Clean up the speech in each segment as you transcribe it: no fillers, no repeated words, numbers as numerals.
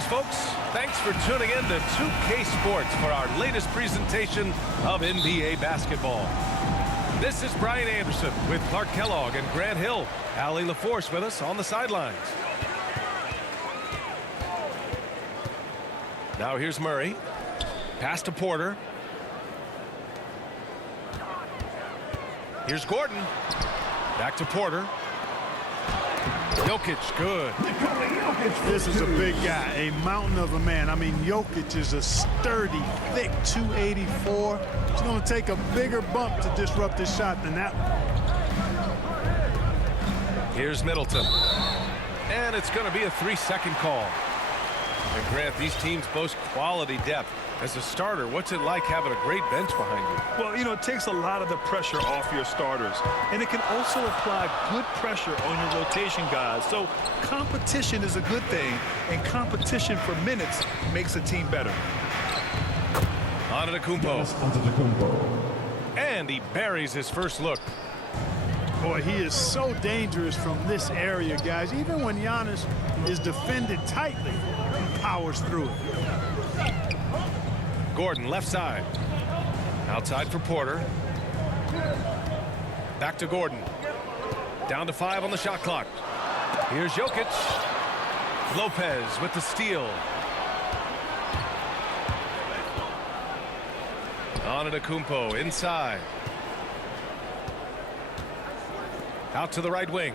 Greetings, folks. Thanks for tuning in to 2K Sports for our latest presentation of NBA basketball. This is Brian Anderson with Clark Kellogg and Grant Hill. Allie LaForce with us on the sidelines. Now here's Murray. Pass to Porter. Here's Gordon. Back to Porter. Jokic, good. This is a big guy, a mountain of a man. I mean, Jokic is a sturdy, thick 284. It's going to take a bigger bump to disrupt his shot than that one. Here's Middleton. And it's going to be a 3-second call. And Grant, these teams boast quality depth. As a starter, what's it like having a great bench behind you? Well, you know, it takes a lot of the pressure off your starters. And it can also apply good pressure on your rotation guys. So competition is a good thing. And competition for minutes makes a team better. Antetokounmpo. And he buries his first look. Boy, he is so dangerous from this area, guys. Even when Giannis is defended tightly, he powers through it. Gordon, left side. Outside for Porter. Back to Gordon. Down to 5 on the shot clock. Here's Jokic. Lopez with the steal. Antetokounmpo inside. Out to the right wing.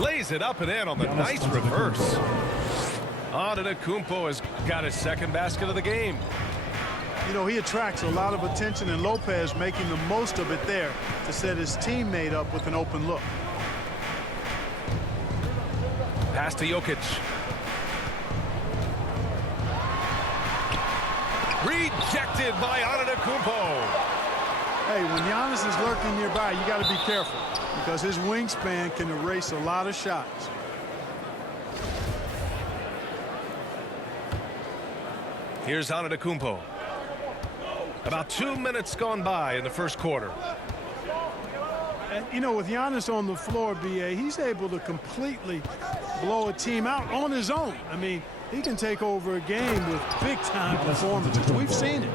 Lays it up and in on the nice reverse. Antetokounmpo has got his second basket of the game. You know, he attracts a lot of attention, and Lopez making the most of it there to set his teammate up with an open look. Pass to Jokic. Rejected by Antetokounmpo. Hey, when Giannis is lurking nearby, you got to be careful because his wingspan can erase a lot of shots. Here's Antetokounmpo. About 2 minutes gone by in the first quarter. And, you know, with Giannis on the floor, B.A., he's able to completely blow a team out on his own. I mean, he can take over a game with big-time performances. We've seen it.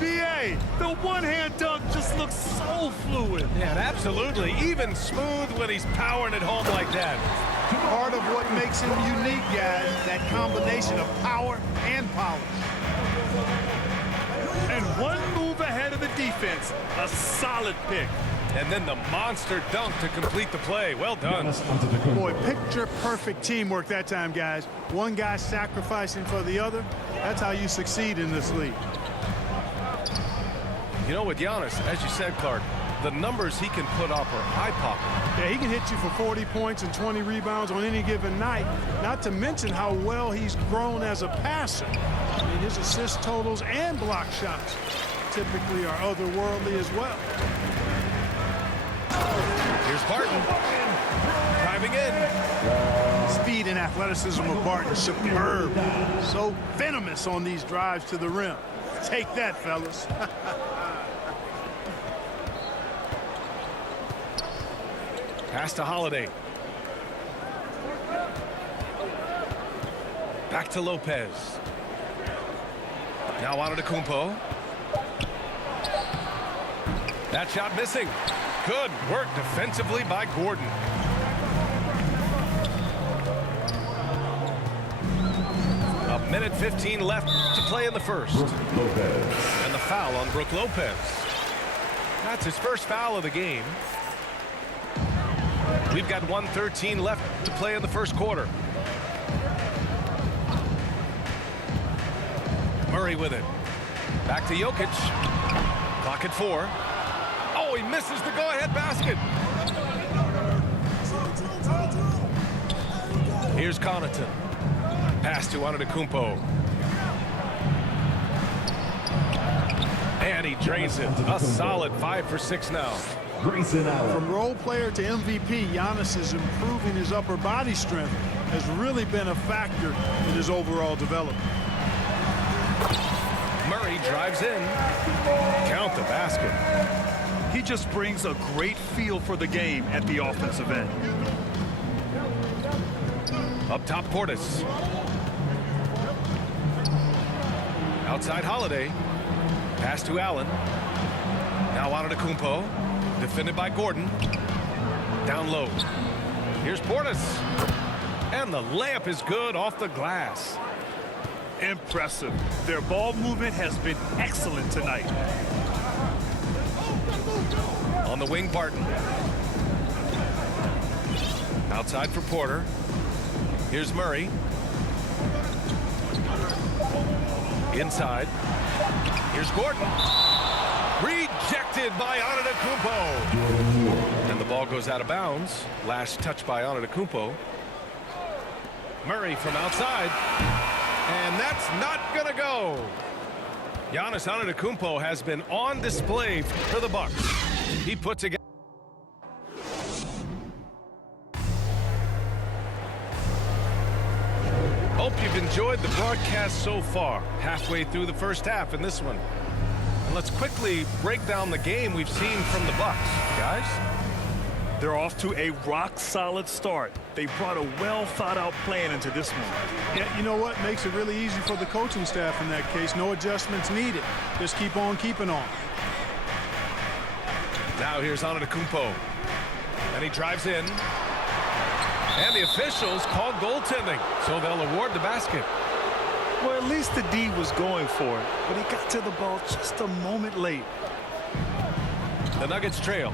B.A., the one-hand dunk just looks so fluid. Yeah, absolutely. Even smooth when he's powering it home like that. Part of what makes him unique, guys, that combination of power and polish. And one move ahead of the defense. A solid pick. And then the monster dunk to complete the play. Well done. Boy, picture-perfect teamwork that time, guys. One guy sacrificing for the other. That's how you succeed in this league. You know, with Giannis, as you said, Clark, the numbers he can put up are eye-popping. Yeah, he can hit you for 40 points and 20 rebounds on any given night, not to mention how well he's grown as a passer. I mean, his assist totals and block shots typically are otherworldly as well. Here's Barton. Driving in. Speed and athleticism of Barton, superb. So venomous on these drives to the rim. Take that, fellas. Pass to Holiday. Back to Lopez. Now Antetokounmpo. That shot missing. Good work defensively by Gordon. A minute 15 left to play in the first. And the foul on Brook Lopez. That's his first foul of the game. We've got 1:13 left to play in the first quarter. Murray with it. Back to Jokic. Clock at 4. Oh, he misses the go-ahead basket. Here's Connaughton. Pass to Antetokounmpo. And he drains it. A solid 5 for 6 now. From role player to MVP, Giannis is improving his upper body strength, has really been a factor in his overall development. Murray drives in. Count the basket. He just brings a great feel for the game at the offensive end. Up top, Portis. Outside, Holiday. Pass to Allen. Now Antetokounmpo. Defended by Gordon. Down low. Here's Portis. And the layup is good off the glass. Impressive. Their ball movement has been excellent tonight. On the wing, Barton. Outside for Porter. Here's Murray. Inside. Here's Gordon. Rejected by Antetokounmpo. And the ball goes out of bounds. Last touch by Antetokounmpo. Murray from outside. And that's not going to go. Giannis Antetokounmpo has been on display for the Bucks. He put together. Hope you've enjoyed the broadcast so far. Halfway through the first half in this one. And let's quickly break down the game we've seen from the Bucks, guys. They're off to a rock-solid start. They brought a well-thought-out plan into this one. Yeah, you know what? Makes it really easy for the coaching staff in that case. No adjustments needed. Just keep on keeping on. Now here's Antetokounmpo. And he drives in. And the officials called goaltending, so they'll award the basket. Well, at least the D was going for it, but he got to the ball just a moment late. The Nuggets trail.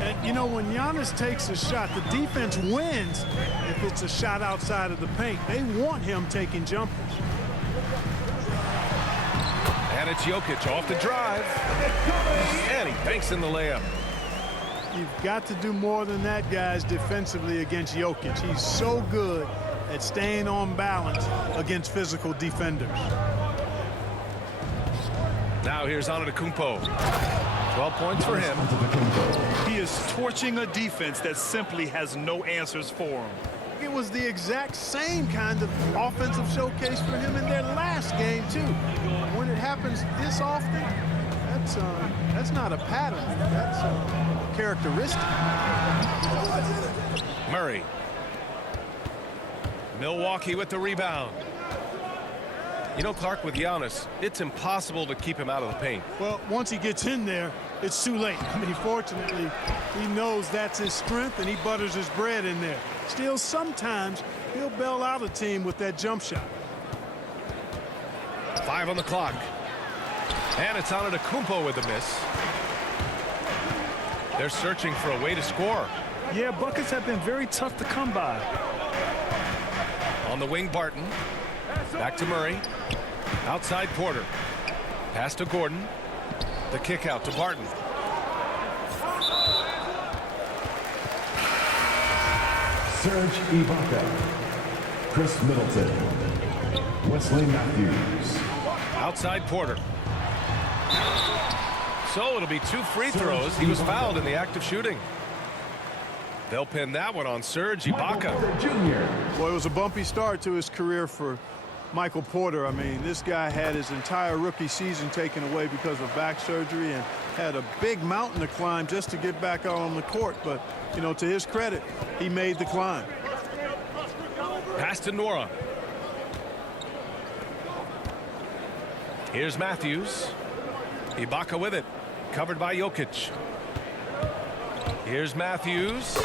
And, you know, when Giannis takes a shot, the defense wins if it's a shot outside of the paint. They want him taking jumpers. And it's Jokic off the drive. And he banks in the layup. You've got to do more than that, guys, defensively against Jokic. He's so good at staying on balance against physical defenders. Now here's Antetokounmpo. 12 points for him. He is torching a defense that simply has no answers for him. It was the exact same kind of offensive showcase for him in their last game, too. When it happens this often, that's not a pattern. That's a characteristic. Murray. Milwaukee with the rebound. You know, Clark, with Giannis, it's impossible to keep him out of the paint. Well, once he gets in there, it's too late. I mean, fortunately, he knows that's his strength, and he butters his bread in there. Still, sometimes he'll bail out a team with that jump shot. 5 on the clock. And it's Antetokounmpo with the miss. They're searching for a way to score. Yeah, buckets have been very tough to come by. On the wing, Barton. Back to Murray. Outside, Porter. Pass to Gordon. The kick out to Barton. Serge Ibaka. Chris Middleton. Wesley Matthews. Outside, Porter. So it'll be 2 free throws. He was fouled in the act of shooting. They'll pin that one on Serge Ibaka. Well, it was a bumpy start to his career for Michael Porter. I mean, this guy had his entire rookie season taken away because of back surgery and had a big mountain to climb just to get back out on the court. But, you know, to his credit, he made the climb. Pass to Nora. Here's Matthews. Ibaka with it. Covered by Jokic. Here's Matthews.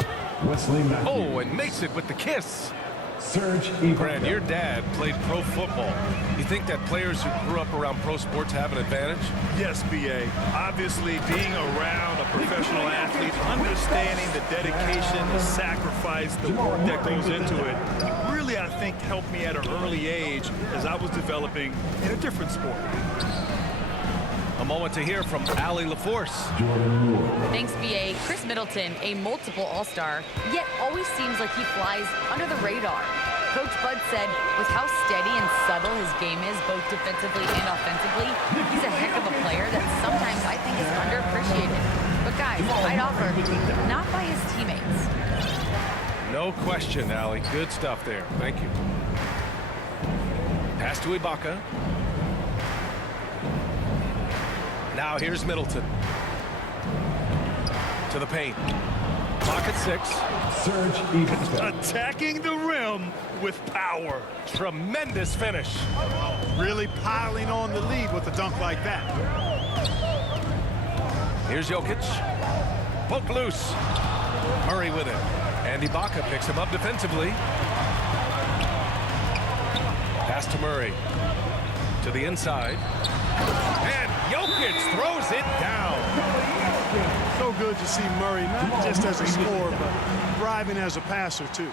Wesley Matthews. Oh, and makes it with the kiss. Serge Ibaka. Grant, your dad played pro football. You think that players who grew up around pro sports have an advantage? Yes, B.A. Obviously, being around a professional athlete, understanding the dedication, the sacrifice, the work that goes into it, really, I think, helped me at an early age as I was developing in a different sport. A moment to hear from Allie LaForce. Thanks, B.A. Chris Middleton, a multiple All-Star, yet always seems like he flies under the radar. Coach Bud said with how steady and subtle his game is, both defensively and offensively, he's a heck of a player that sometimes I think is underappreciated. But guys, I'd offer, not by his teammates. No question, Allie. Good stuff there. Thank you. Pass to Ibaka. Now here's Middleton. To the paint. Pocket 6. Serge Ibaka. Attacking the rim with power. Tremendous finish. Really piling on the lead with a dunk like that. Here's Jokic. Poke loose. Murray with it. And Ibaka picks him up defensively. Pass to Murray. To the inside. And Jokic throws it down. So good to see Murray, not just as a scorer, but thriving as a passer, too.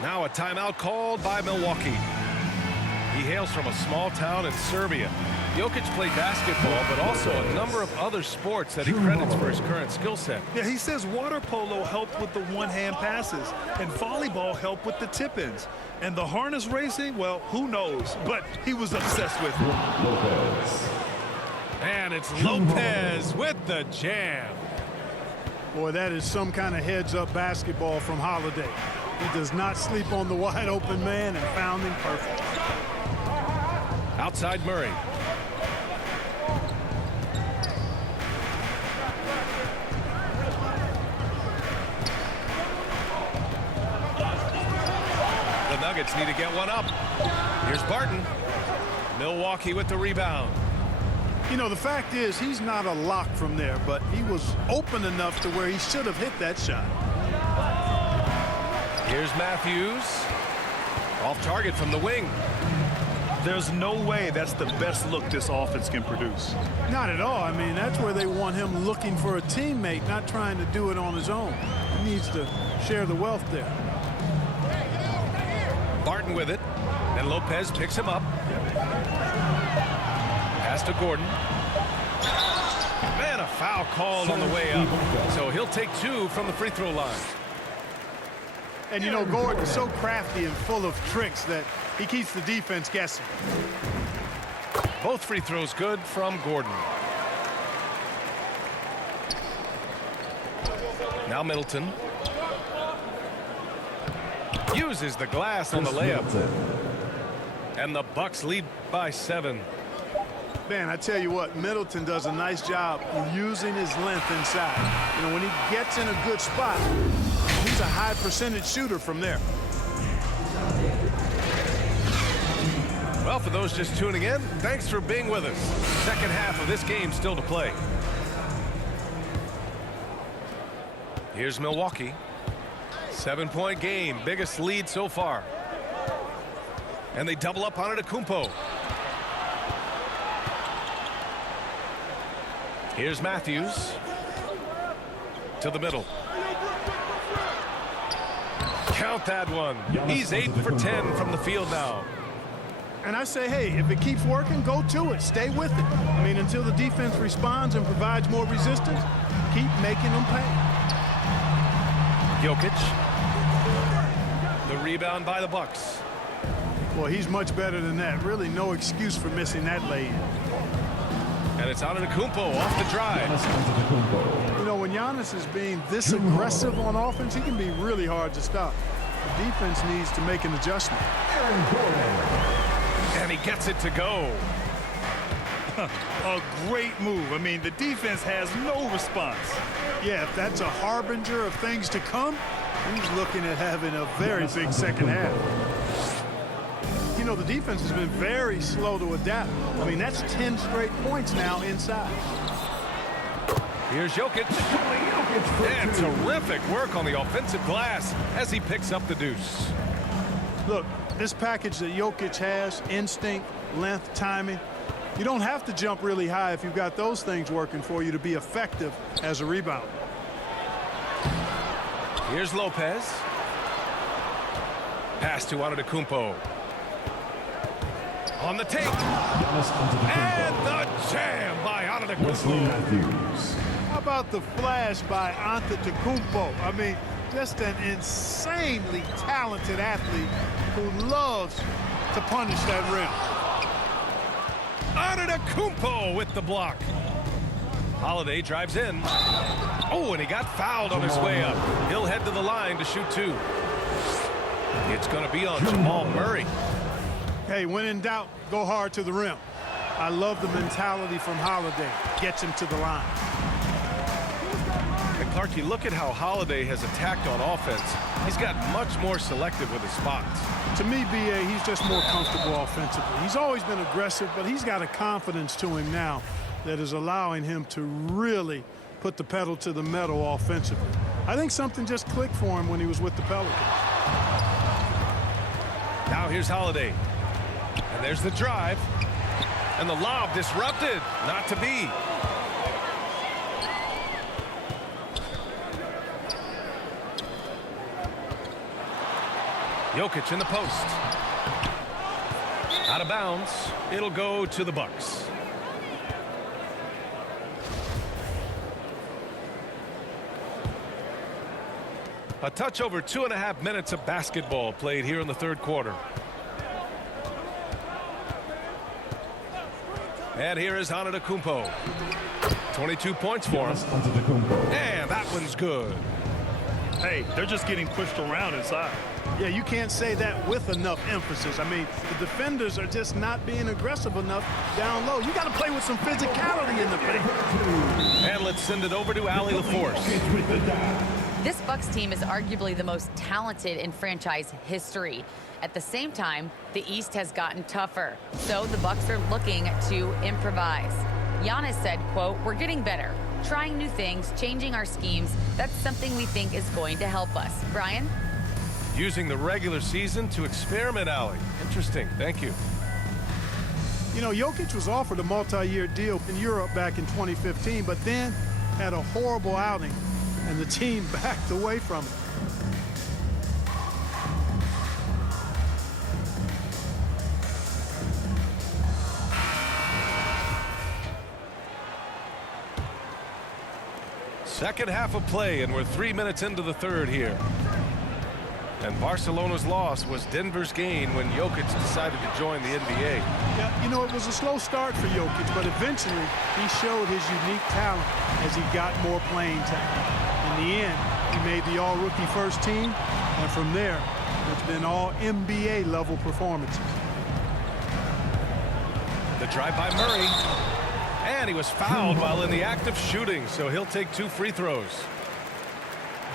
Now a timeout called by Milwaukee. He hails from a small town in Serbia. Jokic played basketball, but also a number of other sports that he credits for his current skill set. Yeah, he says water polo helped with the one-hand passes, and volleyball helped with the tip-ins. And the harness racing, well, who knows? But he was obsessed with it. Lopez. And it's Lopez with the jam. Boy, that is some kind of heads-up basketball from Holiday. He does not sleep on the wide-open man and found him perfect. Outside Murray. The Nuggets need to get one up. Here's Barton. Milwaukee with the rebound. You know, the fact is, he's not a lock from there, but he was open enough to where he should have hit that shot. Here's Matthews. Off target from the wing. There's no way that's the best look this offense can produce. Not at all. I mean, that's where they want him looking for a teammate, not trying to do it on his own. He needs to share the wealth there. Barton with it. And Lopez picks him up. Pass to Gordon. Man, a foul called on the way up. So he'll take 2 from the free throw line. And, you know, Gordon's so crafty and full of tricks that he keeps the defense guessing. Both free throws good from Gordon. Now Middleton. Uses the glass on the layup. And the Bucks lead by 7. Man, I tell you what, Middleton does a nice job using his length inside. You know, when he gets in a good spot, he's a high percentage shooter from there. Well, for those just tuning in, thanks for being with us. Second half of this game still to play. Here's Milwaukee. 7-point game, biggest lead so far. And they double up on Antetokounmpo. Here's Matthews. To the middle. Count that one. He's 8 for 10 from the field now. And I say, hey, if it keeps working, go to it. Stay with it. I mean, until the defense responds and provides more resistance, keep making them pay. Jokic. The rebound by the Bucks. Well, he's much better than that. Really no excuse for missing that lay-in. And it's Antetokounmpo off the drive. You know, when Giannis is being this aggressive on offense, he can be really hard to stop. The defense needs to make an adjustment. And he gets it to go. A great move. I mean, the defense has no response. Yeah, if that's a harbinger of things to come, he's looking at having a very big second half. You know, the defense has been very slow to adapt. I mean, that's 10 straight points now inside. Here's Jokic. And terrific work on the offensive glass as he picks up the deuce. Look, this package that Jokic has, instinct, length, timing, you don't have to jump really high if you've got those things working for you to be effective as a rebounder. Here's Lopez. Pass to Antetokounmpo. On the take. And the jam by Wesley Antetokounmpo. Matthews. How about the flash by Antetokounmpo? I mean, just an insanely talented athlete who loves to punish that rim. Antetokounmpo with the block. Holiday drives in. Oh, and he got fouled on his way up. He'll head to the line to shoot 2. It's going to be on Jamal Murray. Hey, when in doubt, go hard to the rim. I love the mentality from Holiday. Gets him to the line. And Clark, you look at how Holiday has attacked on offense. He's got much more selective with his spots. To me, B.A., he's just more comfortable offensively. He's always been aggressive, but he's got a confidence to him now that is allowing him to really put the pedal to the metal offensively. I think something just clicked for him when he was with the Pelicans. Now here's Holiday. And there's the drive. And the lob disrupted. Not to be. Jokic in the post. Out of bounds. It'll go to the Bucks. A touch over 2.5 minutes of basketball played here in the third quarter. And here is Antetokounmpo. 22 points for him. And that one's good. Hey, they're just getting pushed around inside. Yeah, you can't say that with enough emphasis. I mean, the defenders are just not being aggressive enough down low. You got to play with some physicality in the paint. And let's send it over to Allie LaForce. This Bucks team is arguably the most talented in franchise history. At the same time, the East has gotten tougher, so the Bucks are looking to improvise. Giannis said, quote, "We're getting better, trying new things, changing our schemes. That's something we think is going to help us." Brian? Using the regular season to experiment, Allie. Interesting. Thank you. You know, Jokic was offered a multi-year deal in Europe back in 2015, but then had a horrible outing, and the team backed away from it. Second half of play, and we're 3 minutes into the third here. And Barcelona's loss was Denver's gain when Jokic decided to join the NBA. Yeah, you know, it was a slow start for Jokic, but eventually he showed his unique talent as he got more playing time. In the end, he made the all-rookie first team, and from there, it's been all NBA level performances. The drive by Murray. And he was fouled while in the act of shooting, so he'll take 2 free throws.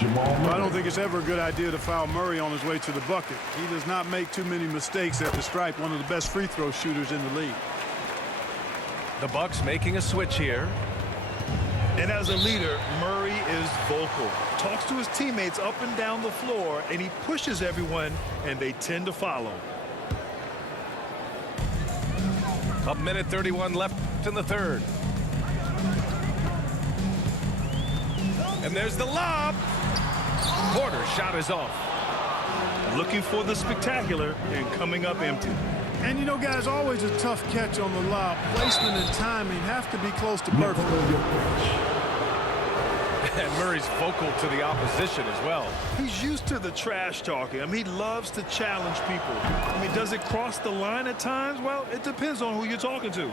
I don't think it's ever a good idea to foul Murray on his way to the bucket. He does not make too many mistakes at the stripe, one of the best free throw shooters in the league. The Bucks making a switch here. And as a leader, Murray is vocal. Talks to his teammates up and down the floor, and he pushes everyone, and they tend to follow. A minute 31 left in the third. And there's the lob. Porter's shot is off. Looking for the spectacular and coming up empty. And you know, guys, always a tough catch on the lob. Placement and timing have to be close to perfect. And Murray's vocal to the opposition as well. He's used to the trash talking. I mean, he loves to challenge people. I mean, does it cross the line at times? Well, it depends on who you're talking to.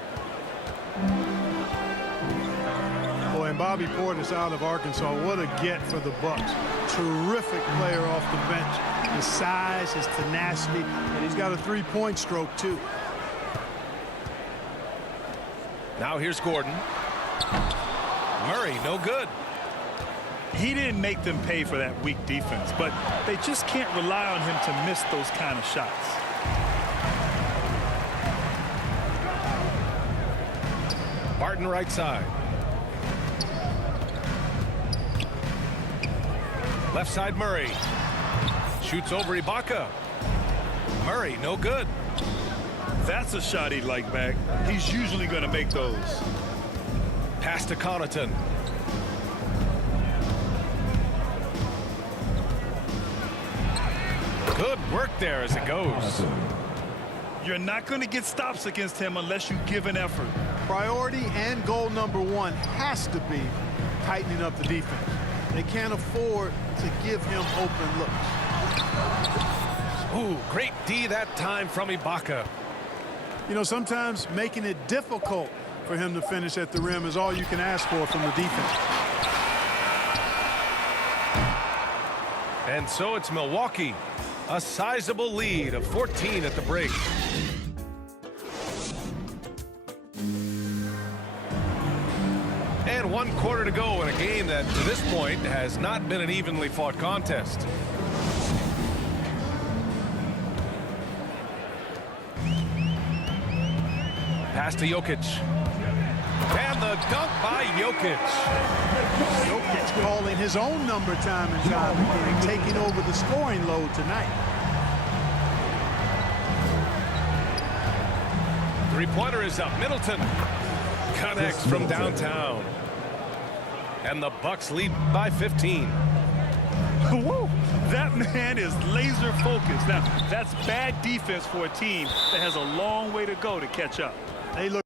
Boy, and Bobby Portis out of Arkansas, what a get for the Bucks. Terrific player off the bench. His size, his tenacity, and he's got a three-point stroke, too. Now here's Gordon. Murray, no good. He didn't make them pay for that weak defense, but they just can't rely on him to miss those kind of shots. Barton right side. Left side Murray. Shoots over Ibaka. Murray, no good. That's a shot he'd like back. He's usually going to make those. Pass to Connaughton. Good work there as it goes. You're not going to get stops against him unless you give an effort. Priority and goal number one has to be tightening up the defense. They can't afford to give him open looks. Ooh, great D that time from Ibaka. You know, sometimes making it difficult for him to finish at the rim is all you can ask for from the defense. And so it's Milwaukee. A sizable lead of 14 at the break. 1 quarter to go in a game that, to this point, has not been an evenly fought contest. Pass to Jokic. And the dunk by Jokic. Jokic calling his own number time and time again, taking over the scoring load tonight. Three-pointer is up. Middleton connects from downtown. And the Bucks lead by 15. Woo! That man is laser focused. Now, that's bad defense for a team that has a long way to go to catch up. They look